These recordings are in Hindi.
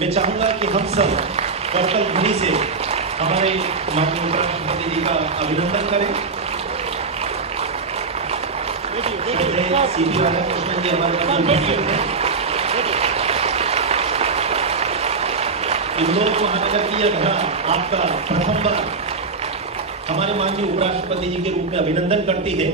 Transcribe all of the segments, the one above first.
मैं चाहूंगा कि हम सब करतल ध्वनि से हमारे माननीय उपराष्ट्रपति जी का अभिनंदन करें। सीपी राधाकृष्णन जी हमारे इंदौर महानगर की यह घड़ा आपका प्रथम बार हमारे माननीय उपराष्ट्रपति जी के रूप में अभिनंदन करती है।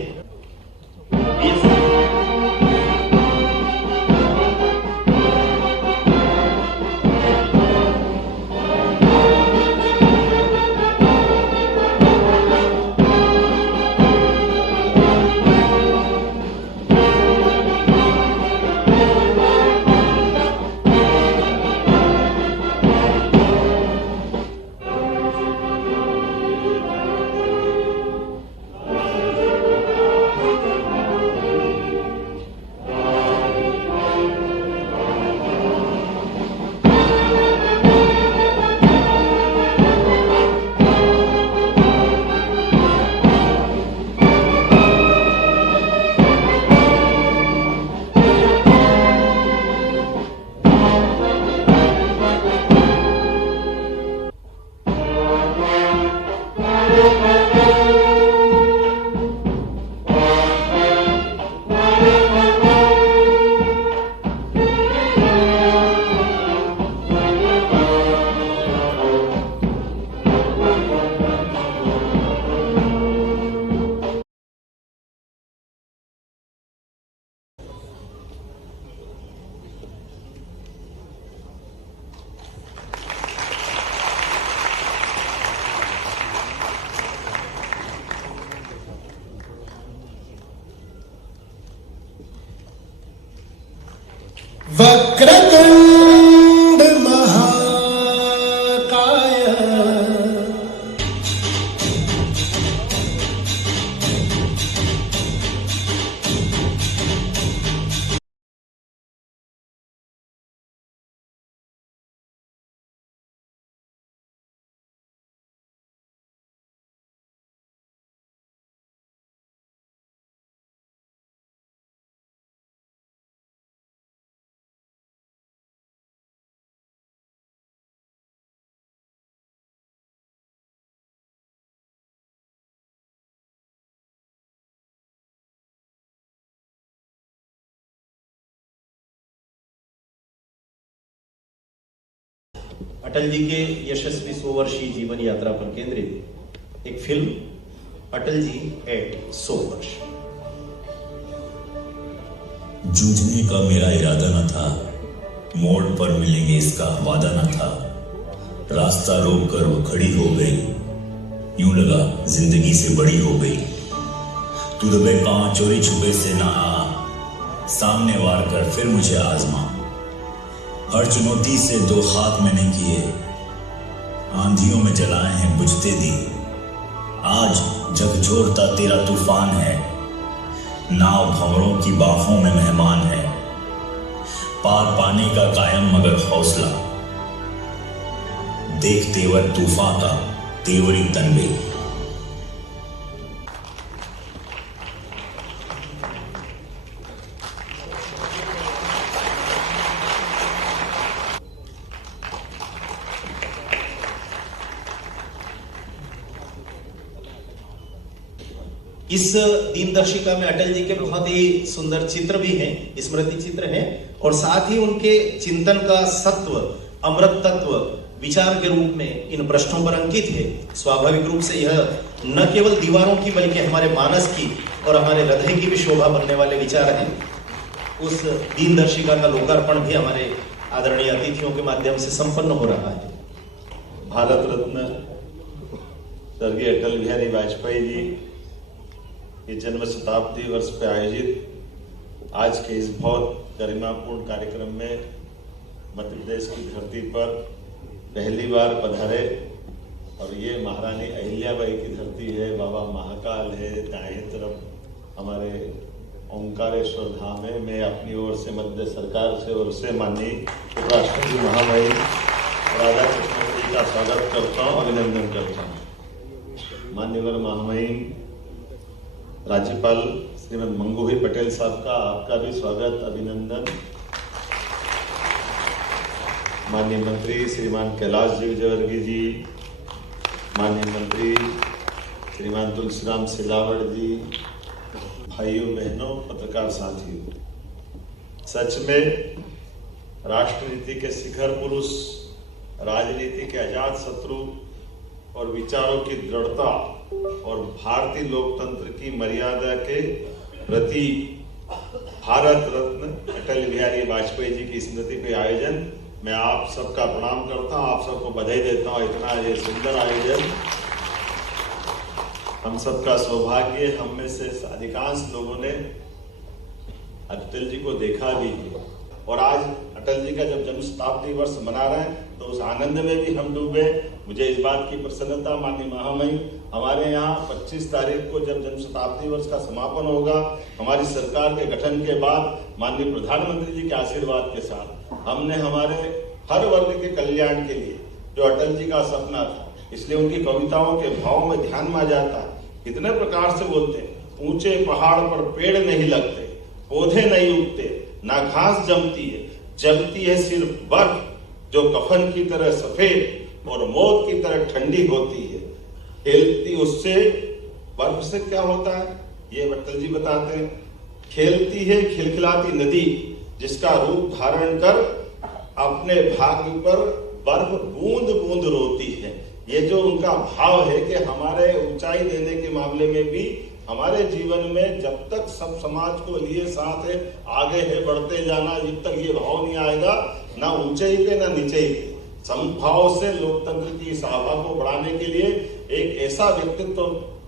वक्रतुंड महाकाय अटल जी के यशस्वी 100 वर्षीय जीवन यात्रा पर केंद्रित एक फिल्म अटल जी एट 100 वर्ष। जूझने का मेरा इरादा न था, मोड़ पर मिलेंगे इसका वादा न था। रास्ता रोक कर वो खड़ी हो गई, यूं लगा जिंदगी से बड़ी हो गई। तू दबे पांव चोरी छुपे से ना आ, सामने वार कर फिर मुझे आजमा। हर चुनौती से 2 हाथ मैंने किए, आंधियों में जलाए हैं बुझते दिए। आज झकझोरता तेरा तूफान है, नाव भंवरों की बाहों में मेहमान है। पार पाने का कायम मगर हौसला, देख तेवर तूफान का तेवरी तनबे। इस दिनदर्शिका में अटल जी के बहुत ही सुंदर चित्र भी हैं, स्मृति चित्र हैं, और साथ ही उनके चिंतन का सत्व, अमृत तत्व विचार के रूप में इन पृष्ठों पर अंकित है। स्वाभाविक रूप से यह न केवल दीवारों की बल्कि हमारे मानस की और हमारे हृदय की भी शोभा बनने वाले विचार हैं। उस दिनदर्शिका का लोकार्पण भी हमारे आदरणीय अतिथियों के माध्यम से संपन्न हो रहा है। भारत रत्न स्वर्गीय अटल बिहारी वाजपेयी जी के जन्म शताब्दी वर्ष पर आयोजित आज के इस बहुत गरिमापूर्ण कार्यक्रम में मध्य प्रदेश की धरती पर पहली बार पधारे। और ये महारानी अहिल्याबाई की धरती है, बाबा महाकाल है, दाएं तरफ हमारे ओंकारेश्वर धाम है। मैं अपनी ओर से मध्य सरकार से ओर से माननीय उपराष्ट्रपति महामहिम राधाकृष्णन जी का स्वागत करता हूँ, अभिनंदन करता हूँ। माननीय महामहिम राज्यपाल श्रीमद मंगू भाई पटेल साहब का आपका भी स्वागत, अभिनंदन। माननीय मंत्री श्रीमान कैलाश जी विजयवर्गीय जी, माननीय मंत्री श्रीमान तुलसीराम सिलावट जी, भाइयों बहनों, पत्रकार साथियों, सच में राष्ट्रनीति के शिखर पुरुष, राजनीति के अजात शत्रु और विचारों की दृढ़ता और भारतीय लोकतंत्र की मर्यादा के प्रति भारत रत्न अटल बिहारी वाजपेयी जी की स्मृति पे आयोजन, मैं आप सबका प्रणाम करता हूं, आप सबको बधाई देता हूं। इतना ये सुंदर आयोजन, हम सबका सौभाग्य, हम में से अधिकांश लोगों ने अटल जी को देखा भी है और आज अटल जी का जब जन्म शताब्दी वर्ष मना रहे हैं तो उस आनंद में भी हम डूबे। मुझे इस बात की प्रसन्नता, माननीय महामहिम, हमारे यहाँ 25 तारीख को जब जन्म शताब्दी वर्ष का समापन होगा, हमारी सरकार के गठन के बाद माननीय प्रधानमंत्री जी के आशीर्वाद के साथ हमने हमारे हर वर्ग के कल्याण के लिए जो अटल जी का सपना था, इसलिए उनकी कविताओं के भाव में ध्यान में आ जाता है। कितने प्रकार से बोलते हैं, ऊंचे पहाड़ पर पेड़ नहीं लगते, पौधे नहीं उगते, ना घास जमती है, जमती है सिर्फ बर्फ जो कफन की तरह सफेद और मौत की तरह ठंडी होती है। खेलती उससे, बर्फ से क्या होता है ये अटल जी बताते हैं। खेलती है खिलखिलाती नदी जिसका रूप धारण कर अपने भाग्य पर बर्फ बूंद बूंद रोती है। ये जो उनका भाव है कि हमारे ऊंचाई देने के मामले में भी हमारे जीवन में जब तक सब समाज को लिए साथ है, आगे है बढ़ते जाना, जब तक ये भाव नहीं आएगा, ना ऊंचाई पे ना नीचे पे, समभाव से लोकतंत्र की आभा को बढ़ाने के लिए एक ऐसा व्यक्तित्व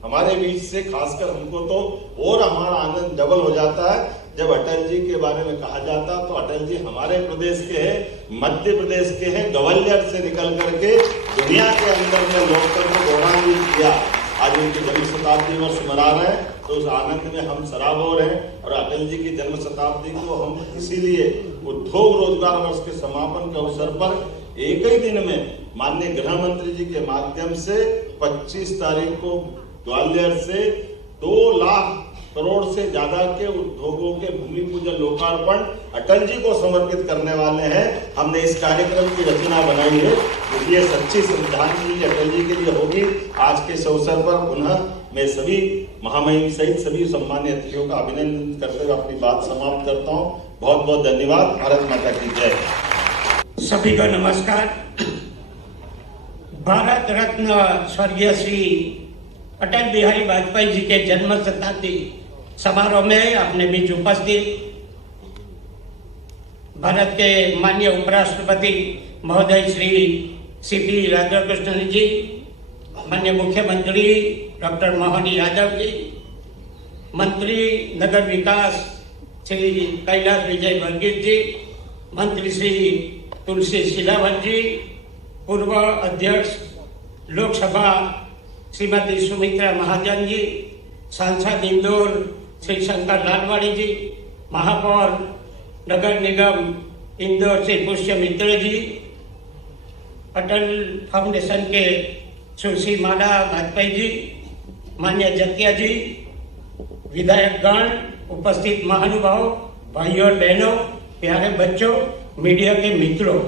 हमारे बीच से, खासकर हमको तो और हमारा आनंद डबल हो जाता है जब अटल जी के बारे में कहा जाता। तो अटल जी हमारे प्रदेश के हैं, मध्य प्रदेश के हैं, ग्वालियर से निकल करके दुनिया के अंदर में लोकतंत्र को गौरवान्वित किया। आज उनकी जन्म शताब्दी वर्ष मना रहे हैं तो उस आनंद में हम सराबोर हैं। और अटल जी की जन्म शताब्दी को हम इसीलिए उद्योग रोजगार वर्ष के समापन के अवसर पर एक ही दिन में माननीय गृह मंत्री जी के माध्यम से 25 तारीख को ग्वालियर से 2 लाख करोड़ से ज्यादा के उद्योगों के भूमि पूजन लोकार्पण अटल जी को समर्पित करने वाले हैं। हमने इस कार्यक्रम की रचना बनाई है, ये सच्ची श्रद्धांजलि अटल जी के लिए होगी। आज के इस अवसर पर पुनः मैं सभी महामहिम सहित सभी सम्मान्य अतिथियों का अभिनंदन करते हुए अपनी बात समाप्त करता हूँ। बहुत बहुत धन्यवाद। भारत माता की जय। सभी को नमस्कार। भारत रत्न स्वर्गीय श्री अटल बिहारी वाजपेयी जी के जन्म शताब्दी समारोह में अपने बीच उपस्थित भारत के माननीय उपराष्ट्रपति महोदय श्री सीपी राधाकृष्णन जी, माननीय मुख्यमंत्री डॉक्टर मोहन यादव जी, मंत्री नगर विकास श्री कैलाश विजयवर्गीय जी, मंत्री श्री तुलसी सिलावट जी, पूर्व अध्यक्ष लोकसभा श्रीमती सुमित्रा महाजन जी, सांसद इंदौर श्री शंकर लालवाड़ी जी, महापौर नगर निगम इंदौर से पुष्य मित्र जी, अटल फाउंडेशन के सुश्री माला वाजपेयी जी, मान्य जतिया जी, विधायकगण, उपस्थित महानुभाव, भाइयों और बहनों, प्यारे बच्चों, मीडिया के मित्रों,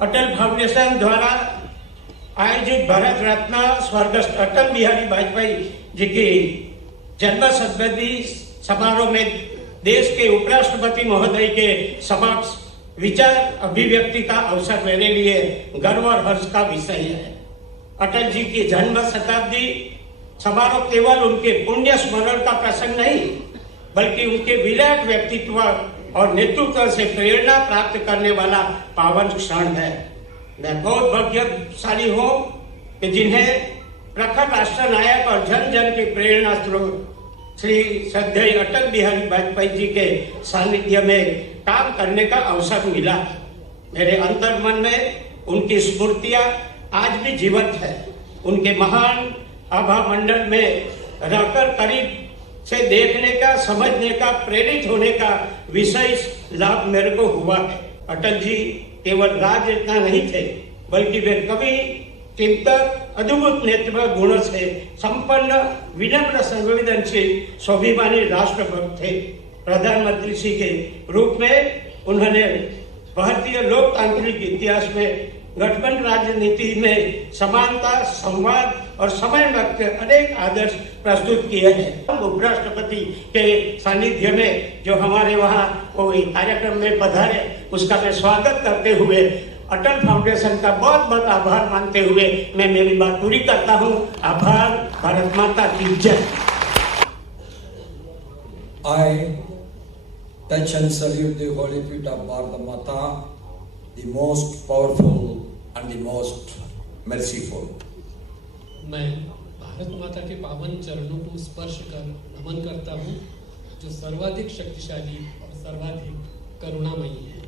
अटल फाउंडेशन द्वारा आयोजित भारत रत्न स्वर्गस्थ अटल बिहारी वाजपेयी जी की जन्म शताब्दी समारोह में देश के उपराष्ट्रपति महोदय के समक्ष विचार अभिव्यक्ति का अवसर मेरे लिए गर्व और हर्ष का विषय है। अटल जी की जन्म शताब्दी समारोह केवल उनके पुण्य स्मरण का प्रसंग नहीं, बल्कि उनके विराट व्यक्तित्व और नेतृत्व से प्रेरणा प्राप्त करने वाला पावन क्षण है। मैं बहुत भाग्यशाली हूँ कि जिन्हें प्रखर राष्ट्र नायक और जन जन की प्रेरणा स्रोत श्री श्रद्धेय अटल बिहारी वाजपेयी जी के सानिध्य में काम करने का अवसर मिला। मेरे अंतर्मन में उनकी स्मृतियां आज भी जीवंत है। उनके महान आभा मंडल में रहकर करीब से देखने का, समझने का, प्रेरित होने का विशेष लाभ मेरे को हुआ है। अटल जी केवल राजनेता नहीं थे, बल्कि वे कवि, चिंतक, अद्भुत नेतृत्व गुणों से संपन्न, विनम्र, संवेदनशील, स्वाभिमानी राष्ट्रभक्त थे। प्रधानमंत्री जी के रूप में उन्होंने भारतीय लोकतांत्रिक इतिहास में गठबंधन राजनीति में समानता, संवाद और समय वक्त अनेक आदर्श प्रस्तुत किए हैं। उपराष्ट्रपति के सानिध्य में जो हमारे वहाँ कोई कार्यक्रम में पधारे, उसका मैं स्वागत करते हुए अटल फाउंडेशन का बहुत बहुत आभार मानते हुए मैं मेरी बात पूरी करता हूँ। आभार। भारत माता की जय। I touch and salute the holy feet of Bharata Mata, the most powerful and the most merciful. मैं भारत माता के पावन चरणों को स्पर्श कर नमन करता हूँ, जो सर्वाधिक शक्तिशाली और सर्वाधिक करुणामयी है।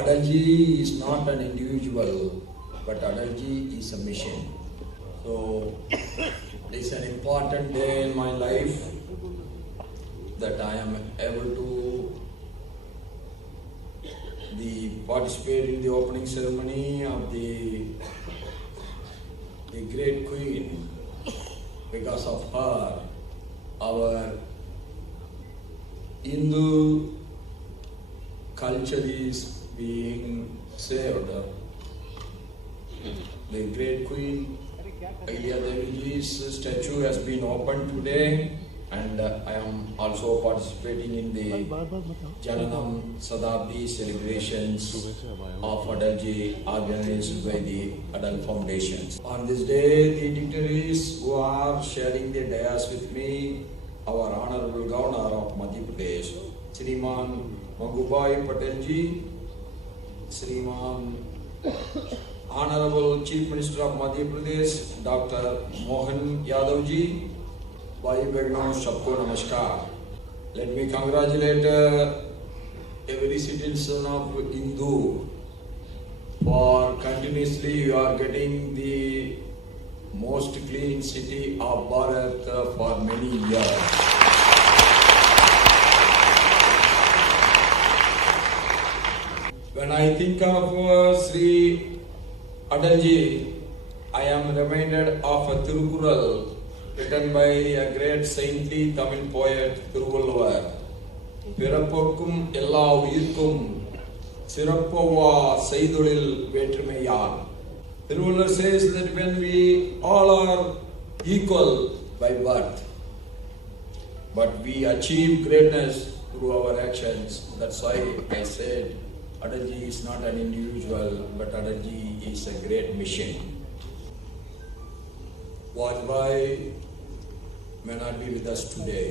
Adalji is not an individual, but Adalji is a mission. So, it's an important day in my life that I am able to participate in the opening ceremony of the great queen. Because of her, our Hindu culture is being saved. The great queen Ahilya Deviji's statue has been opened today, and I am also participating in the Jananam Sadabdi celebrations of Adalji organized by the Adal Foundation. On this day, the dignitaries who are sharing the dais with me, our Honorable Governor of Madhya Pradesh, Shriman Magubhai Patelji, Shriman Honorable Chief Minister of Madhya Pradesh, Dr. Mohan Yadavji, Bhai Begno, Sabko Namaskar. Let me congratulate every citizen of Hindu for continuously you are getting the most clean city of Bharat for many years. When I think of Sri Adalji, I am reminded of a Tirukural written by a great saintly Tamil poet Thiruvalluvar. பிறப்புக்கும் எல்லா உயிர்க்கும் சிறப்பவா செய்தொழில் வேற்றுமையான். Thiruvalluvar says that when we all are equal by birth, but we achieve greatness through our actions. That's why I said Adalji is not an individual, but Adalji is a great mission. Vajpayee may not be with us today,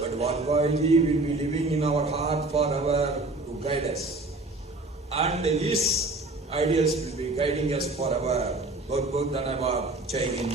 but Vajpayee will be living in our heart forever to guide us. And his ideas will be guiding us forever. बहुत बहुत धन्यवाद. जय हिंद.